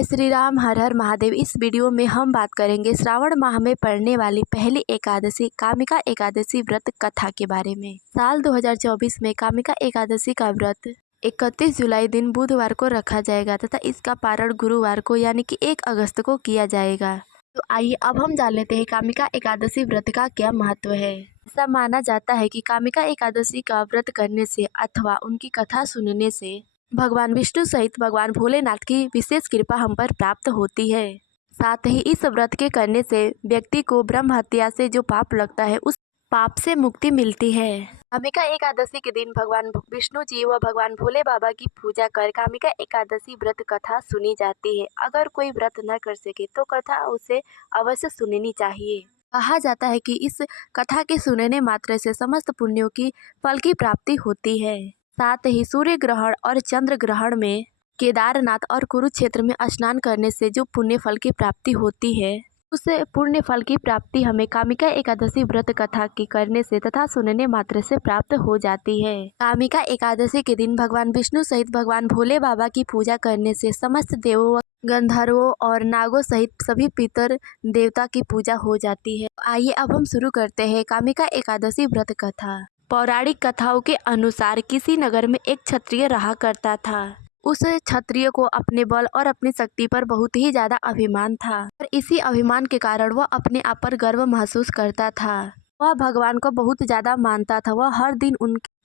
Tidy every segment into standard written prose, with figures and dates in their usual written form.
जय श्री राम, हर हर महादेव। इस वीडियो में हम बात करेंगे श्रावण माह में पड़ने वाली पहली एकादशी कामिका एकादशी व्रत कथा के बारे में। साल 2024 में कामिका एकादशी का व्रत 31 जुलाई दिन बुधवार को रखा जाएगा तथा इसका पारण गुरुवार को यानी कि 1 अगस्त को किया जाएगा। तो आइए अब हम जान लेते हैं कामिका एकादशी व्रत का क्या महत्व है। ऐसा माना जाता है कि कामिका एकादशी का व्रत करने से अथवा उनकी कथा सुनने से भगवान विष्णु सहित भगवान भोलेनाथ की विशेष कृपा हम पर प्राप्त होती है। साथ ही इस व्रत के करने से व्यक्ति को ब्रह्म हत्या से जो पाप लगता है उस पाप से मुक्ति मिलती है। कामिका एकादशी के दिन भगवान विष्णु जी व भगवान भोले बाबा की पूजा कर कामिका एकादशी व्रत कथा सुनी जाती है। अगर कोई व्रत न कर सके तो कथा उसे अवश्य सुननी चाहिए। कहा जाता है कि इस कथा के सुनने मात्र से समस्त पुण्यों की फल की प्राप्ति होती है। साथ ही सूर्य ग्रहण और चंद्र ग्रहण में केदारनाथ और कुरुक्षेत्र में स्नान करने से जो पुण्य फल की प्राप्ति होती है उस पुण्य फल की प्राप्ति हमें कामिका एकादशी व्रत कथा की करने से तथा सुनने मात्र से प्राप्त हो जाती है। कामिका एकादशी के दिन भगवान विष्णु सहित भगवान भोले बाबा की पूजा करने से समस्त देवों गंधर्वों और नागों सहित सभी पितर देवता की पूजा हो जाती है। आइए अब हम शुरू करते हैं कामिका एकादशी व्रत कथा। पौराणिक कथाओं के अनुसार किसी नगर में एक क्षत्रिय रहा करता था। उस क्षत्रिय को अपने बल और अपनी शक्ति पर बहुत ही ज्यादा अभिमान था और इसी अभिमान के कारण वह अपने आप पर गर्व महसूस करता था। वह भगवान को बहुत ज्यादा मानता था। वह हर दिन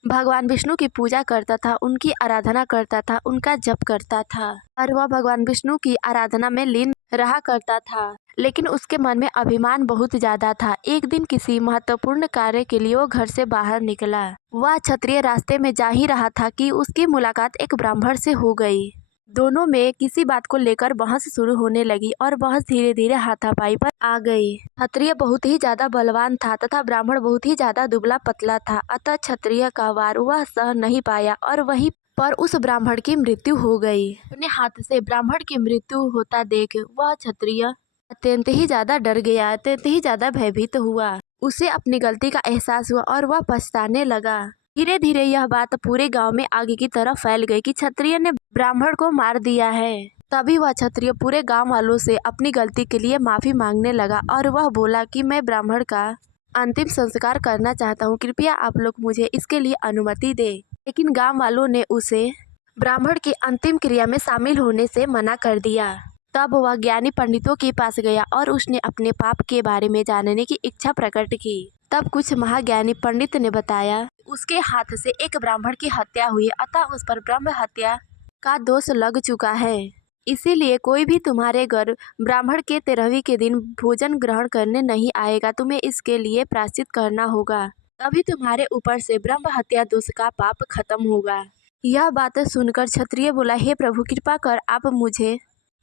भगवान विष्णु की पूजा करता था, उनकी आराधना करता था, उनका जप करता था और वह भगवान विष्णु की आराधना में लीन रहा करता था। लेकिन उसके मन में अभिमान बहुत ज्यादा था। एक दिन किसी महत्वपूर्ण कार्य के लिए वो घर से बाहर निकला। वह क्षत्रिय रास्ते में जा ही रहा था कि उसकी मुलाकात एक ब्राह्मण से हो गई। दोनों में किसी बात को लेकर बहस शुरू होने लगी और बहस धीरे धीरे हाथापाई पर आ गई। क्षत्रिय बहुत ही ज्यादा बलवान था तथा ब्राह्मण बहुत ही ज्यादा दुबला पतला था। अतः क्षत्रिय का वार वह सह नहीं पाया और वहीं पर उस ब्राह्मण की मृत्यु हो गई। अपने हाथ से ब्राह्मण की मृत्यु होता देख वह क्षत्रिय अत्यंत ही ज्यादा डर गया, अत्यंत ही ज्यादा भयभीत हुआ। उसे अपनी गलती का एहसास हुआ और वह पछताने लगा। धीरे धीरे यह बात पूरे गांव में आगे की तरफ फैल गई कि क्षत्रिय ने ब्राह्मण को मार दिया है। तभी वह क्षत्रिय पूरे गांव वालों से अपनी गलती के लिए माफी मांगने लगा और वह बोला कि मैं ब्राह्मण का अंतिम संस्कार करना चाहता हूँ, कृपया आप लोग मुझे इसके लिए अनुमति दे। लेकिन गाँव वालों ने उसे ब्राह्मण की अंतिम क्रिया में शामिल होने से मना कर दिया। तब वह ज्ञानी पंडितों के पास गया और उसने अपने पाप के बारे में जानने की इच्छा प्रकट की। तब कुछ महाज्ञानी पंडित ने बताया उसके हाथ से एक ब्राह्मण की हत्या हुई, अतः उस पर ब्रह्म हत्या का दोष लग चुका है। इसीलिए कोई भी तुम्हारे घर ब्राह्मण के 13वीं के दिन भोजन ग्रहण करने नहीं आएगा। तुम्हें इसके लिए प्रायश्चित करना होगा, तभी तुम्हारे ऊपर से ब्रह्म हत्या दोष का पाप खत्म होगा। यह बात सुनकर क्षत्रिय बोला, हे प्रभु, कृपा कर आप मुझे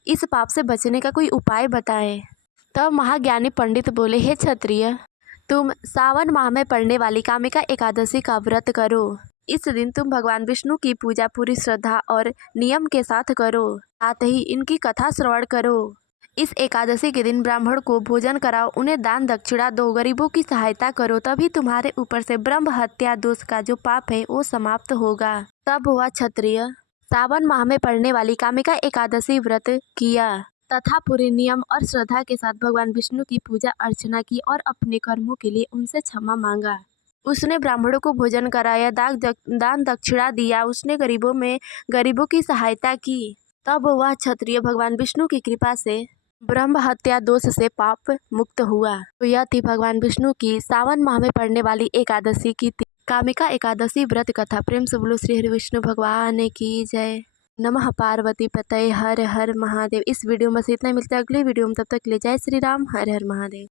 इस पाप से बचने का कोई उपाय बताएं। तब महाज्ञानी पंडित बोले, हे क्षत्रिय, तुम सावन माह में पड़ने वाली कामिका एकादशी का व्रत करो। इस दिन तुम भगवान विष्णु की पूजा पूरी श्रद्धा और नियम के साथ करो, साथ ही इनकी कथा श्रवण करो। इस एकादशी के दिन ब्राह्मण को भोजन कराओ, उन्हें दान दक्षिणा दो, गरीबों की सहायता करो, तभी तुम्हारे ऊपर से ब्रह्म हत्या दोष का जो पाप है वो समाप्त होगा। तब वह क्षत्रिय सावन माह में पड़ने वाली कामिका एकादशी व्रत किया तथा पूरे नियम और श्रद्धा के साथ भगवान विष्णु की पूजा अर्चना की और अपने कर्मों के लिए उनसे क्षमा मांगा। उसने ब्राह्मणों को भोजन कराया, दान दक्षिणा दिया, उसने गरीबों की सहायता की। तब वह क्षत्रिय भगवान विष्णु की कृपा से ब्रह्म हत्या दोष से पाप मुक्त हुआ। तो यह थी भगवान विष्णु की सावन माह में पड़ने वाली एकादशी की कामिका एकादशी व्रत कथा। प्रेम से बोलो श्री हरि विष्णु भगवान की जय। नमः पार्वती पतये हर हर महादेव। इस वीडियो में से इतना ही, मिलता है अगले वीडियो में, तब तक के लिए जय श्री राम, हर हर महादेव।